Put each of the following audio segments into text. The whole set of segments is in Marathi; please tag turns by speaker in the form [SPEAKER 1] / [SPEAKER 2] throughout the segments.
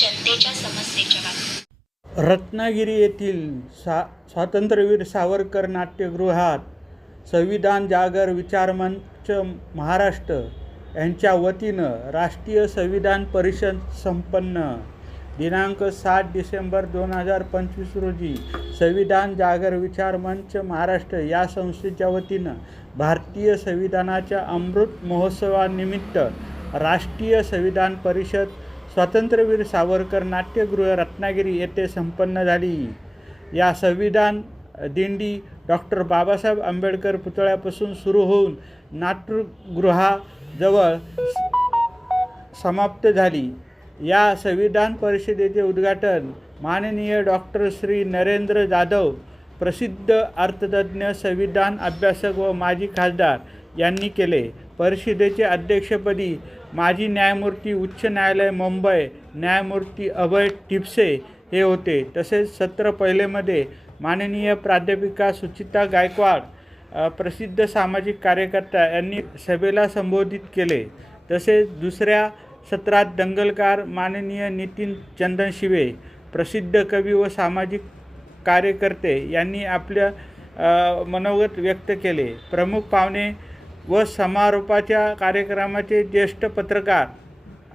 [SPEAKER 1] जनतेच्या समस्येच्या
[SPEAKER 2] रत्नागिरी येथील सा स्वातंत्र्यवीर सावरकर नाट्यगृहात संविधान जागर विचारमंच महाराष्ट्र यांच्या वतीनं राष्ट्रीय संविधान परिषद संपन्न. दिनांक सात डिसेंबर दोन हजार पंचवीस रोजी संविधान जागर विचार मंच महाराष्ट्र या संस्थेच्या वतीनं भारतीय संविधानाच्या अमृत महोत्सवानिमित्त राष्ट्रीय संविधान परिषद स्वातंत्र्यवीर सावरकर नाट्यगृह रत्नागिरी येथे संपन्न झाली. या संविधान दिंडी डॉक्टर बाबासाहेब आंबेडकर पुतळ्यापासून सुरू होऊन नाट्यगृहाजवळ समाप्त झाली. या संविधान परिषदेचे उद्घाटन माननीय डॉक्टर श्री नरेंद्र जाधव प्रसिद्ध अर्थतज्ज्ञ संविधान अभ्यासक व माजी खासदार यांनी केले. परिषदेचे अध्यक्षपदी माजी न्यायमूर्ती उच्च न्यायालय मुंबई न्यायमूर्ती अभय टिपसे हे होते. तसेच सत्र पहिलेमध्ये माननीय प्राध्यापिका सुचिता गायकवाड प्रसिद्ध सामाजिक कार्यकर्ता यांनी सभेला संबोधित केले. तसेच दुसऱ्या सत्रात दंगलकार माननीय नितीन चंदन शिवे प्रसिद्ध कवी व सामाजिक कार्यकर्ते यांनी आपल्या मनोगत व्यक्त केले. प्रमुख पाहुणे व समारोपाच्या कार्यक्रमाचे ज्येष्ठ पत्रकार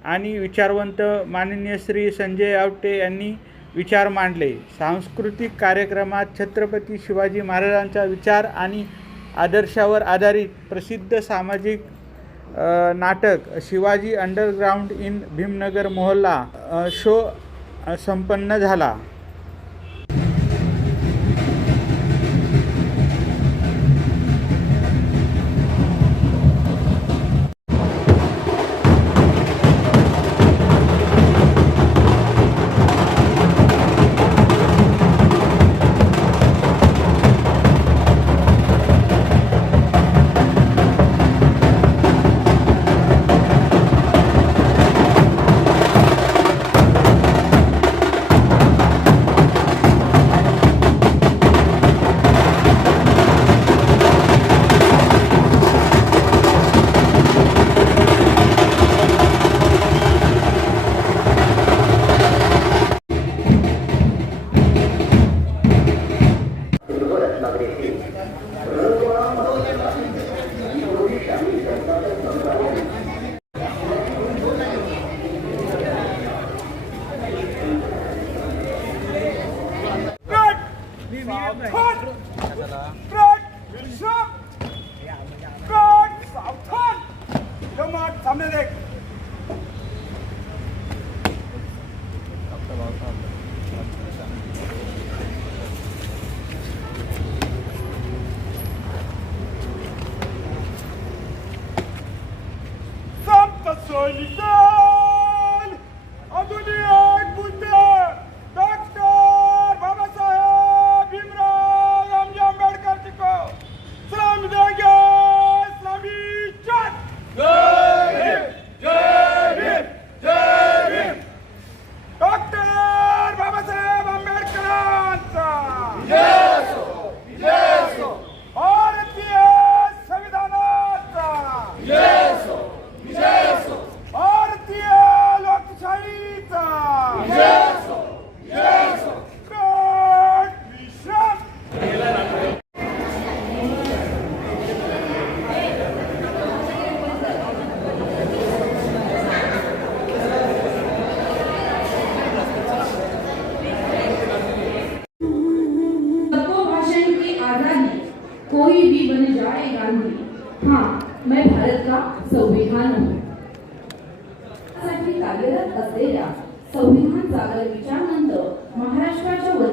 [SPEAKER 2] आणि विचारवंत माननीय श्री संजय आवटे यांनी विचार मांडले. सांस्कृतिक कार्यक्रमात छत्रपती शिवाजी महाराजांचा विचार आणि आदर्शावर आधारित प्रसिद्ध सामाजिक नाटक शिवाजी अंडरग्राउंड इन भीमनगर मोहल्ला शो संपन्न झाला.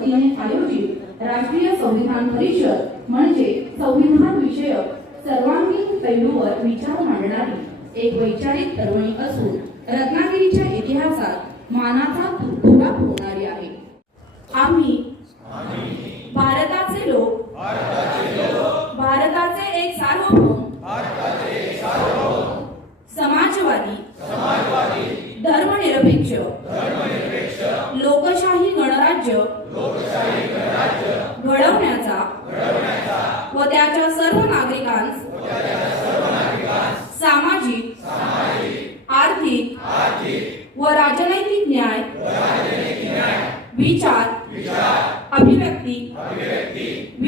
[SPEAKER 3] वतीने आयोजित राष्ट्रीय संविधान परिषद म्हणजे संविधान विषयक सर्वांगीण पैलूवर विचार मांडणारी एक वैचारिक तरुणी असून रत्नागिरीच्या इतिहासात मानाचा तुटपुडा होणारी आहे. आम्ही भारताचे लोक भारताचे एक सार्वभौम समाजवादी धर्मनिरपेक्ष लोकशाही गणराज्य घडवण्याचा व त्याच्या सर्व नागरिकांस सामाजिक आर्थिक व व राजनैतिक न्याय विचार अभिव्यक्ती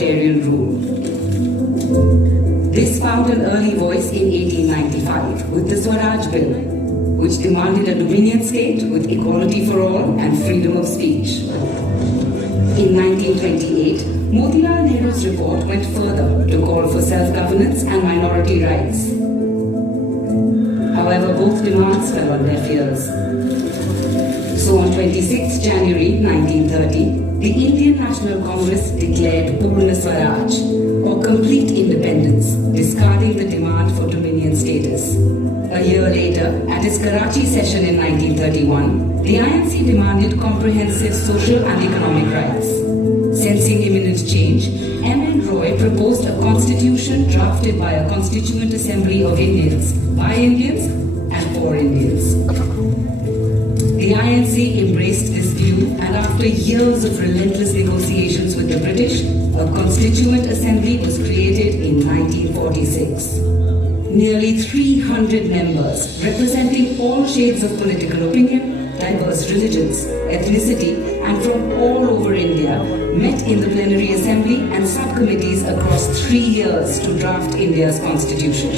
[SPEAKER 4] Authoritarian rule. This found an early voice in 1895 with the Swaraj Bill, which demanded a dominion state with equality for all and freedom of speech. In 1928, Motilal Nehru's report went further to call for self-governance and minority rights. However, both demands fell on deaf ears. So on 26 January 1930, the Indian National Congress declared Purna Swaraj, or complete independence, discarding the demand for dominion status. A year later, at its Karachi session in 1931, the INC demanded comprehensive social and economic rights. Sensing imminent change, M. N. Roy proposed a constitution drafted by a constituent assembly of Indians, by Indians, and for Indians. INC embraced this view, and after years of relentless negotiations with the British, a constituent assembly was created in 1946. Nearly 300 members, representing all shades of political opinion, diverse religions, ethnicity, and from all over India, met in the plenary assembly and subcommittees across three years to draft India's constitution.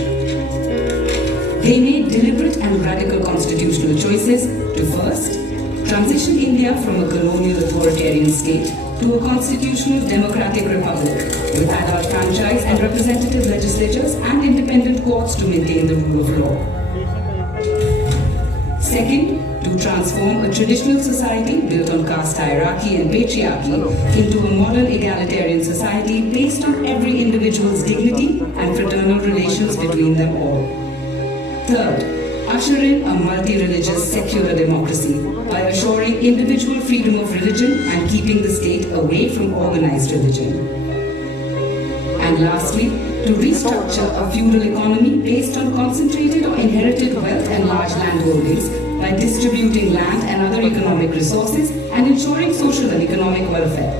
[SPEAKER 4] They made deliberate and radical constitutional choices to first transition India from a colonial authoritarian state to a constitutional democratic republic with adult franchise and representative legislatures and independent courts to maintain the rule of law. Second, to transform a traditional society built on caste hierarchy and patriarchy into a modern egalitarian society based on every individual's dignity and fraternal relations between them all. Third, usher in a multi-religious secular democracy assuring individual freedom of religion and keeping the state away from organized religion. And lastly, to restructure a feudal economy based on concentrated or inherited wealth and large landholdings by distributing land and other economic resources and ensuring social and economic welfare.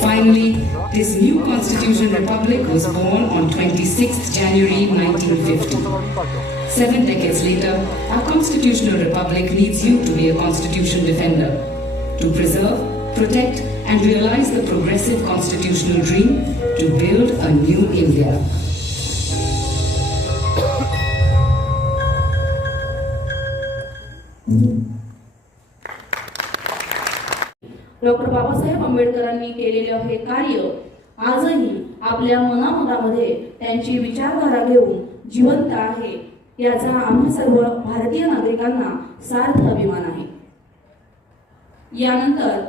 [SPEAKER 4] Finally, this new constitutional republic was born on 26th January 1950. Seven decades later, our constitutional republic needs you to be a constitution defender. To preserve, protect, and realize the progressive constitutional dream to build a new India.
[SPEAKER 3] Doctor Babasaheb आंबेडकरांनी केलेले हे कार्य आजही आपल्या मनामनामध्ये त्यांची विचारधारा घेऊन जिवंत आहे याचा आम्हा सर्व भारतीय नागरिकांना सार्थ अभिमान आहे. यानंतर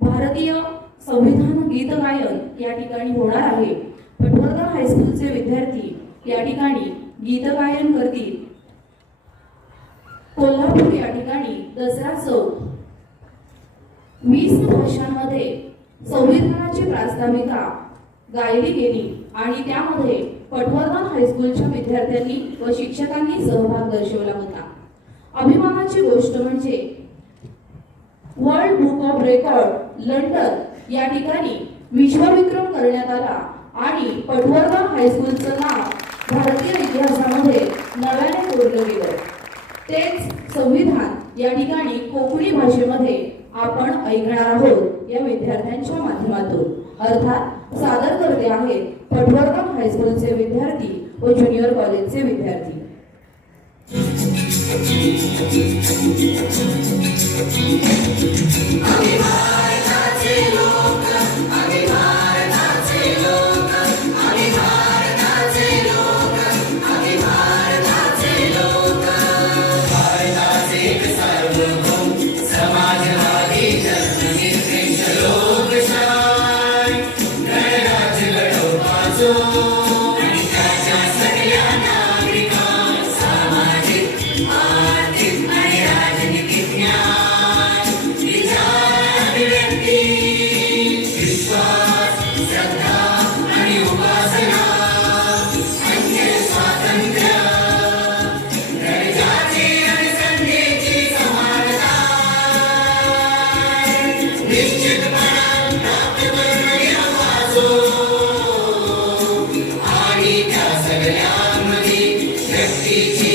[SPEAKER 3] भारतीय संविधान गीत गायन या ठिकाणी होणार आहे. पटवर्धन हायस्कूलचे विद्यार्थी या ठिकाणी गीत गायन करतील. कोल्हापूर या ठिकाणी दसरा चौक. वीस भाषांमध्ये संविधानाची प्रास्ताविका गायली गेली. आणि त्यामध्ये पटवर्धन हायस्कूलच्या विद्यार्थ्यांनी व शिक्षकांनी सहभाग दर्शवला होता. अभिमानाची गोष्ट म्हणजे world book of record London या ठिकाणी विश्वविक्रम करण्यात आला आणि पटवर्धा हायस्कूलचं नाव भारतीय इतिहासामध्ये नव्याने कोरलं गेलं. तेच संविधान या ठिकाणी कोकणी भाषेमध्ये आपण ऐकणार आहोत या विद्यार्थ्यांच्या माध्यमातून. अर्थात सादर करते आहेत पटवर्धन हायस्कूलचे विद्यार्थी व ज्युनियर कॉलेजचे विद्यार्थी.
[SPEAKER 5] 50 G.